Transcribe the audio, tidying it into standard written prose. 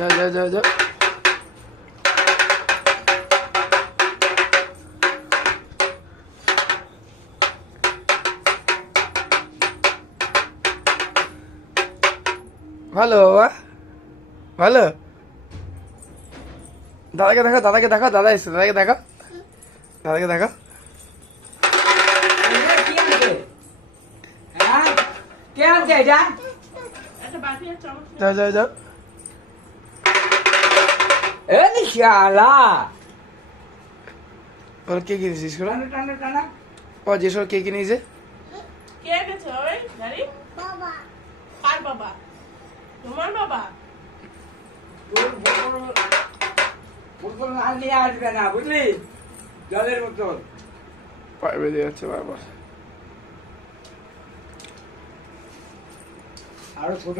যাও যাও যাও যাও। ভালো বাবা, ভালো। দাদাকে দেখো, দাদাকে দেখো, দাদা এসছে, দাদাকে দেখো, দাদাকে দেখো। যাও যাও যাও। ওর কে কিনেছিস? ও যেসব কে কিনেছে? কে গেছে ওই গাড়ি? বাবা। কার বাবা? তোমার বাবা? বোতল না নিয়ে আসবে না, বুঝলি? জলের বোতল। পায়ে বেঁধে যাচ্ছে বারবার। আরো ছোট